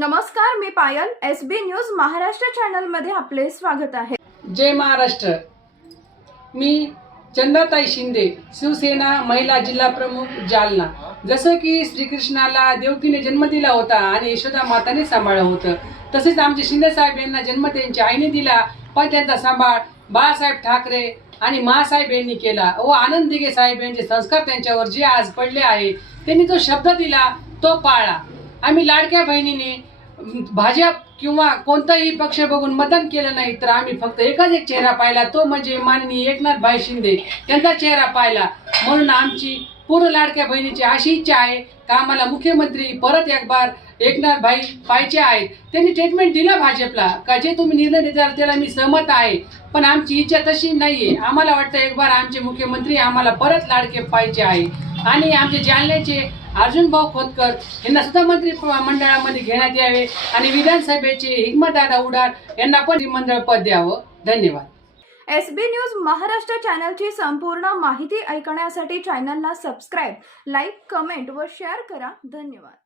नमस्कार मी Payal S B news Maharashtra चॅनलमध्ये आपले स्वागत आहे. जय महाराष्ट्र. मी चंदाताई शिंदे शिवसेना महिला जिल्हा प्रमुख जालना. जसं की श्रीकृष्णाला देवकीने जन्म दिला होता आणि यशोदा माताने सांभाळलं होतं तसेच आमचे शिंदे साहेब यांना जन्म त्यांच्या आईने दिला पण त्यांचा सांभाळ बाळासाहेब ठाकरे आणि महासाहेब यांनी केला. व आनंद दिघे साहेब यांचे संस्कार त्यांच्यावर जे आज पडले आहे त्यांनी जो शब्द दिला तो पाळला आम्ही लाडक्या बहिणीने भाजप किंवा कोणताही पक्ष बघून मतदान केलं नाही तर आम्ही फक्त एकच एक चेहरा पाहिला. तो म्हणजे माननीय एकनाथ भाई शिंदे. त्यांचा चेहरा पाहिला. म्हणून आमची पूर्ण लाडक्या बहिणीची अशी इच्छा आहे का आम्हाला मुख्यमंत्री परत एक बार एकनाथ भाई पाहिजे आहेत. त्यांनी ट्रीटमेंट दिलं भाजपला. का जे तुम्ही निर्णय देताल त्याला मी सहमत आहे. पण आमची इच्छा तशी नाही आहे आम्हाला वाटतं एक बार आमचे मुख्यमंत्री आम्हाला परत लाडके पाहिजे आहे आणि आमचे जालन्याचे अर्जुन भाऊ खोतकर यांना सुद्धा मंत्री मंडळामध्ये घेण्यात यावे आणि विधानसभेचे हिकमतदादा उडार यांना पण मंडळ पद द्यावं. धन्यवाद. एस बी न्यूज महाराष्ट्र चॅनलची संपूर्ण माहिती ऐकण्यासाठी चॅनलला सबस्क्राईब लाईक कमेंट व शेअर करा. धन्यवाद.